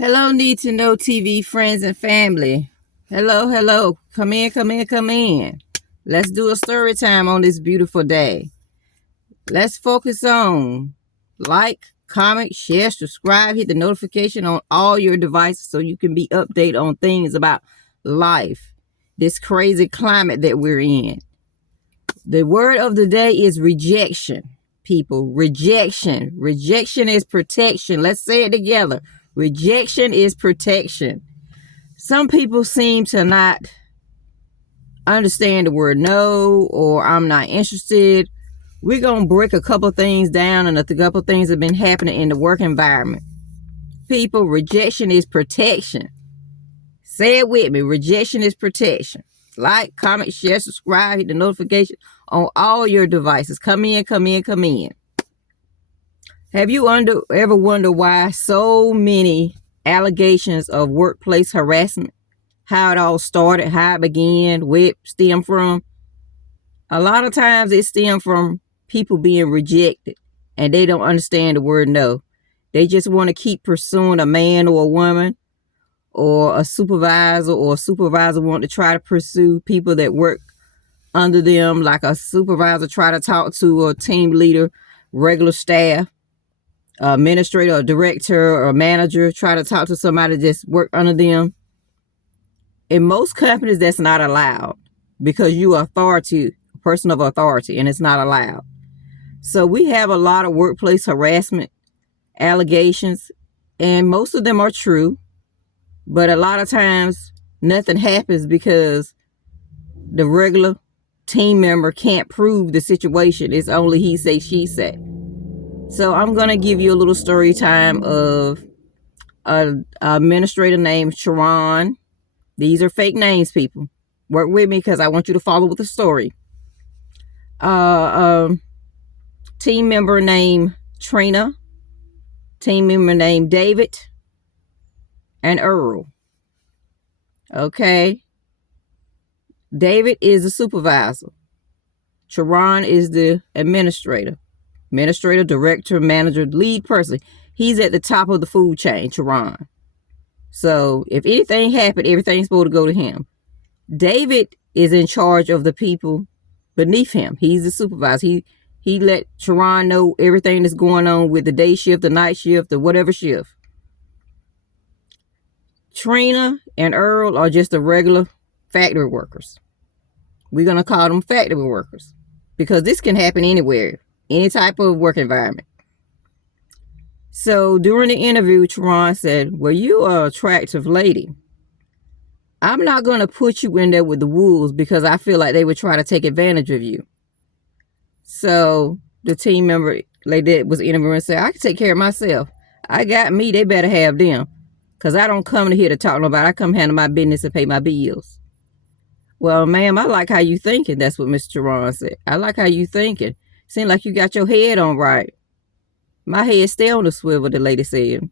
Hello, Need to Know TV friends and family. Hello, hello. Come in, come in, come in. Let's do a story time on this beautiful day. Let's focus on like, comment, share, subscribe, hit the notification on all your devices so you can be updated on things about life, this crazy climate that we're in. The word of the day is rejection, people. Rejection. Rejection is protection. Let's say it together. Rejection is protection. Some people seem to not understand the word no, or I'm not interested. We're going to break a couple things down, and a couple things have been happening in the work environment. People, rejection is protection. Say it with me. Rejection is protection. Like, comment, share, subscribe, hit the notification on all your devices. Come in, come in, come in. Have you ever wondered why so many allegations of workplace harassment? How it all started, how it began, where it stemmed from? A lot of times it stems from people being rejected, and they don't understand the word no. They just want to keep pursuing a man or a woman, or a supervisor want to try to pursue people that work under them, like a supervisor try to talk to a team leader, regular staff, administrator or director or manager try to talk to somebody that's work under them. In most companies, that's not allowed because you are authority, a person of authority, and it's not allowed. So we have a lot of workplace harassment allegations, and most of them are true, but a lot of times nothing happens because the regular team member can't prove the situation. It's only he say, she say. So I'm going to give you a little story time of an administrator named Sharon. These are fake names, people. Work with me because I want you to follow with the story. Team member named Trina. Team member named David. And Earl. Okay. David is the supervisor. Sharon is the administrator. Administrator, director, manager, lead person. He's at the top of the food chain, Sharon. So if anything happened, everything's supposed to go to him. David is in charge of the people beneath him. He's the supervisor. He let Sharon know everything that's going on with the day shift, the night shift, the whatever shift. Trina and Earl are just the regular factory workers. We're going to call them factory workers because this can happen anywhere, any type of work environment. So during the interview, Sharon said, well, you are an attractive lady. I'm not going to put you in there with the wolves because I feel like they would try to take advantage of you. So the team member lady that was interviewing said, I can take care of myself. I got me. They better have them because I don't come here to talk to nobody. I come handle my business and pay my bills. Well, ma'am, I like how you thinking. That's what Mr. Sharon said. I like how you thinking. Seem like you got your head on right. My head stay on the swivel, the lady said.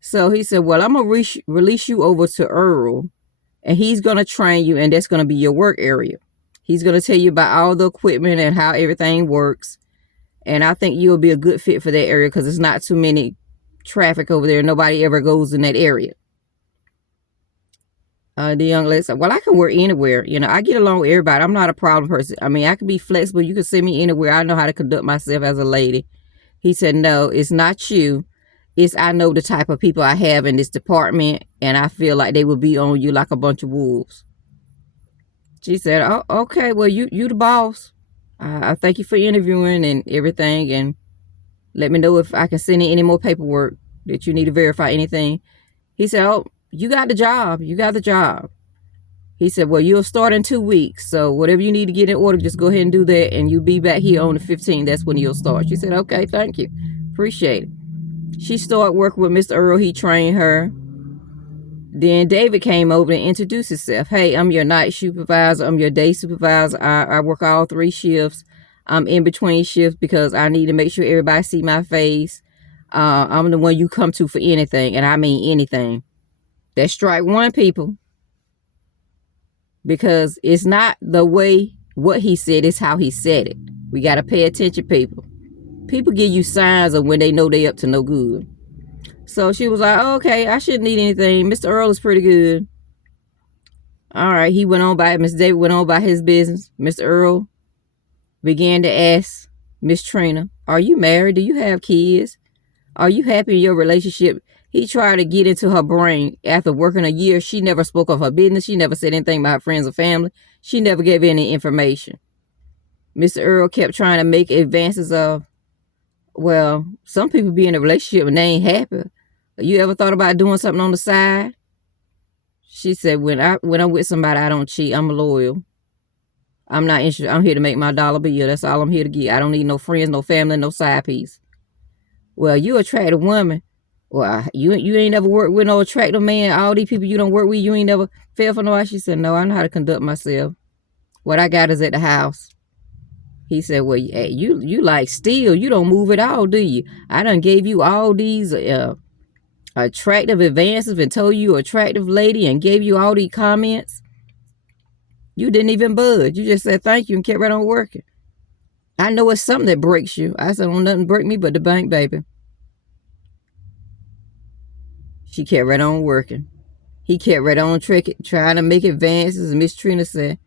So he said, well, I'm going to release you over to Earl, and he's going to train you, and that's going to be your work area. He's going to tell you about all the equipment and how everything works. And I think you'll be a good fit for that area because there's not too many traffic over there. Nobody ever goes in that area. The young lady said, well, I can work anywhere. You know, I get along with everybody. I'm not a problem person. I mean, I can be flexible. You can send me anywhere. I know how to conduct myself as a lady. He said, no, it's not you. It's I know the type of people I have in this department, and I feel like they will be on you like a bunch of wolves. She said, oh, okay, well, you the boss. I thank you for interviewing and everything, and let me know if I can send in any more paperwork that you need to verify anything. He said, oh, you got the job. You got the job. He said, well, you'll start in 2 weeks. So whatever you need to get in order, just go ahead and do that. And you'll be back here on the 15th. That's when you'll start. She said, okay, thank you. Appreciate it. She started working with Mr. Earl. He trained her. Then David came over and introduced himself. Hey, I'm your night supervisor. I'm your day supervisor. I work all 3 shifts. I'm in between shifts because I need to make sure everybody see my face. I'm the one you come to for anything. And I mean anything. That's strike one, people. Because it's not the way what he said, it's how he said it. We got to pay attention, people. People give you signs of when they know they up to no good. So she was like, oh, okay, I shouldn't need anything. Mr. Earl is pretty good. All right, he went on by, Mr. David went on by his business. Mr. Earl began to ask Miss Trina, are you married? Do you have kids? Are you happy in your relationship? He tried to get into her brain. After working a year, she never spoke of her business. She never said anything about her friends or family. She never gave any information. Mr. Earl kept trying to make advances of, well, some people be in a relationship and they ain't happy. You ever thought about doing something on the side? She said, when I'm with somebody, I don't cheat. I'm loyal. I'm not interested. I'm here to make my dollar bill. That's all I'm here to get. I don't need no friends, no family, no side piece. Well, you attractive woman. Well, you ain't never worked with no attractive man. All these people you don't work with, you ain't never fell for nobody. She said, no, I know how to conduct myself. What I got is at the house. He said, well, you like steel. You don't move at all, do you? I done gave you all these attractive advances and told you attractive lady and gave you all these comments. You didn't even budge. You just said thank you and kept right on working. I know it's something that breaks you. I said, well, nothing break me but the bank, baby. She kept right on working. He kept right on trying to make advances. Miss Trina said,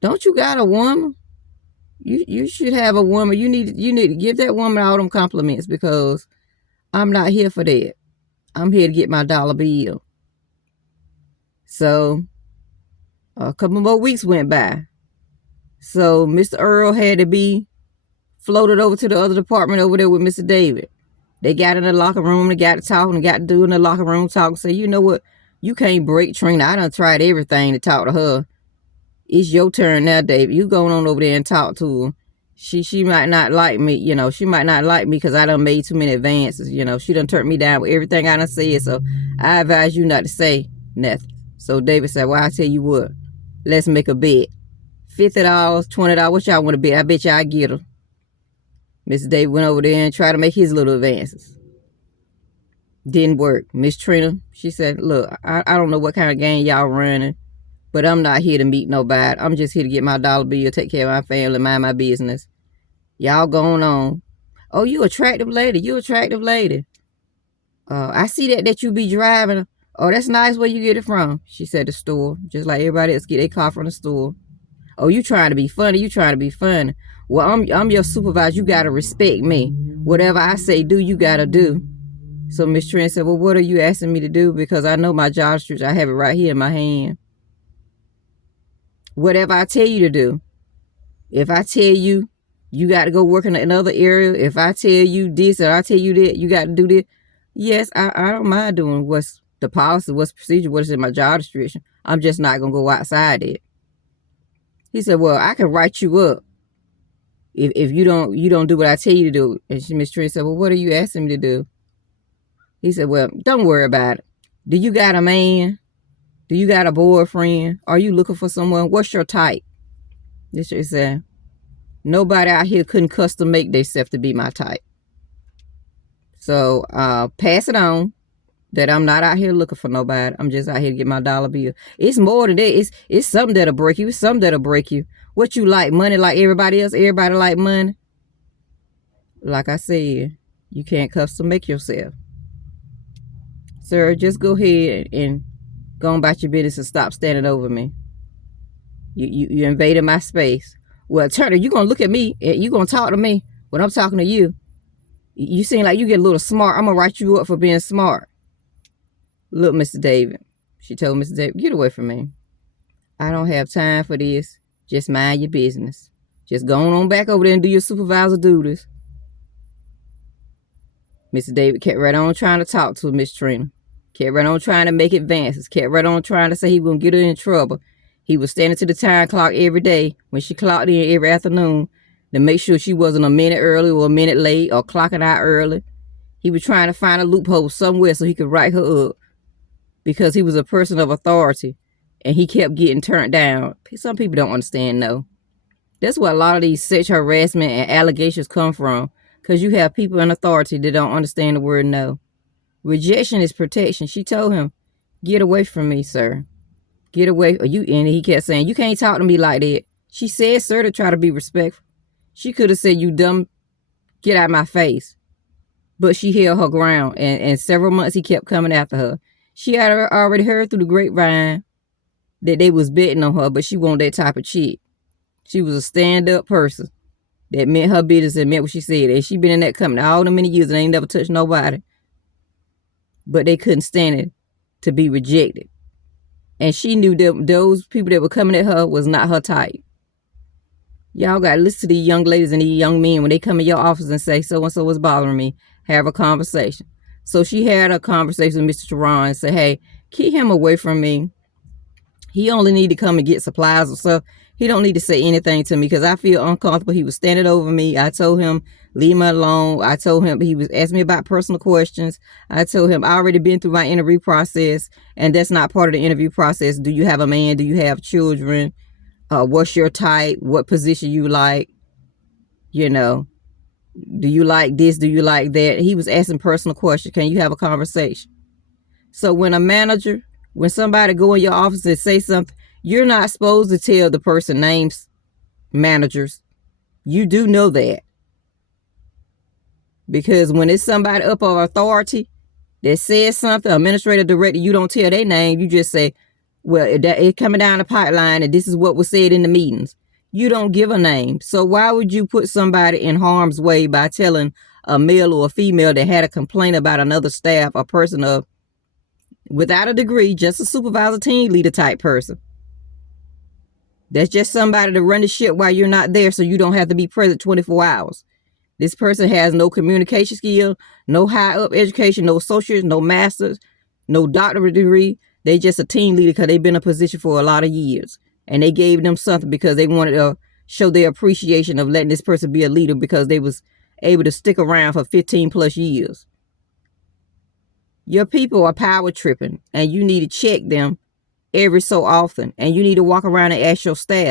don't you got a woman? You should have a woman. You need to give that woman all them compliments because I'm not here for that. I'm here to get my dollar bill. So a couple more weeks went by. So Mr. Earl had to be floated over to the other department over there with Mr. David. They got in the locker room, they got to talking, and got to do in the locker room talk. Say, you know what? You can't break Trina. I done tried everything to talk to her. It's your turn now, David. You going on over there and talk to her. She might not like me, you know. She might not like me because I done made too many advances, you know. She done turned me down with everything I done said. So I advise you not to say nothing. So David said, well, I tell you what. Let's make a bet. $50, $20. What y'all want to bet? I bet y'all get her. Mr. David went over there and tried to make his little advances. Didn't work. Miss Trina, she said, look, I don't know what kind of game y'all running, but I'm not here to meet nobody. I'm just here to get my dollar bill, take care of my family, mind my business. Y'all going on. Oh, you attractive lady. You attractive lady. I see that you be driving. Oh, that's nice. Where you get it from? She said the store. Just like everybody else get their car from the store. Oh, you trying to be funny. You trying to be funny. Well, I'm your supervisor. You got to respect me. Whatever I say do, you got to do. So Miss Trina said, well, what are you asking me to do? Because I know my job description. I have it right here in my hand. Whatever I tell you to do. If I tell you, you got to go work in another area. If I tell you this or I tell you that, you got to do this. Yes, I don't mind doing what's the policy, what's the procedure, what's in my job description. I'm just not going to go outside it. He said, well, I can write you up if you don't do what I tell you to do. And Miss Trina said, well, what are you asking me to do? He said, well, don't worry about it. Do you got a man? Do you got a boyfriend? Are you looking for someone? What's your type? He said, nobody out here couldn't custom make themselves to be my type. So pass it on that I'm not out here looking for nobody. I'm just out here to get my dollar bill. It's more than that. It's something that'll break you. It's something that'll break you. What you like? Money like everybody else? Everybody like money? Like I said, you can't custom make yourself. Sir, just go ahead and go on about your business and stop standing over me. You invaded my space. Well, Turner, you going to look at me and you going to talk to me when I'm talking to you. You seem like you get a little smart. I'm going to write you up for being smart. Look, Mr. David. She told Mr. David, get away from me. I don't have time for this. Just mind your business. Just go on back over there and do your supervisor duties. Mr. David kept right on trying to talk to Miss Trina. Kept right on trying to make advances. Kept right on trying to say he was going to get her in trouble. He was standing to the time clock every day when she clocked in every afternoon to make sure she wasn't a minute early or a minute late or clocking out early. He was trying to find a loophole somewhere so he could write her up because he was a person of authority and he kept getting turned down. Some people don't understand, no. That's where a lot of these sexual harassment and allegations come from, because you have people in authority that don't understand the word no. Rejection is protection. She told him, get away from me, sir. Get away. And he kept saying, you can't talk to me like that. She said, sir, to try to be respectful. She could have said, you dumb, get out of my face. But she held her ground, and several months he kept coming after her. She had already heard through the grapevine that they was betting on her, but she wasn't that type of chick. She was a stand-up person that meant her business and meant what she said. And she been in that company all the many years and ain't never touched nobody. But they couldn't stand it to be rejected. And she knew that those people that were coming at her was not her type. Y'all got to listen to these young ladies and these young men when they come in your office and say, so-and-so was bothering me. Have a conversation. So she had a conversation with Mr. Teron and said, hey, keep him away from me. He only need to come and get supplies or stuff. He don't need to say anything to me because I feel uncomfortable. He was standing over me. I told him, leave me alone. I told him he was asking me about personal questions. I told him I already been through my interview process, and that's not part of the interview process. Do you have a man? Do you have children? What's your type? What position you like? You know, do you like this? Do you like that? He was asking personal questions. Can you have a conversation? So when somebody go in your office and say something, you're not supposed to tell the person names, managers. You do know that. Because when it's somebody up of authority that says something, administrative director, you don't tell their name. You just say, well, it's coming down the pipeline and this is what was said in the meetings. You don't give a name. So why would you put somebody in harm's way by telling a male or a female that had a complaint about another staff, a person of without a degree, just a supervisor, team leader type person? That's just somebody to run the ship while you're not there so you don't have to be present 24 hours. This person has no communication skill, no high up education, no associates, no masters, no doctorate degree. They just a team leader because they've been in a position for a lot of years. And they gave them something because they wanted to show their appreciation of letting this person be a leader because they was able to stick around for 15 plus years. Your people are power tripping and you need to check them every so often. And you need to walk around and ask your staff,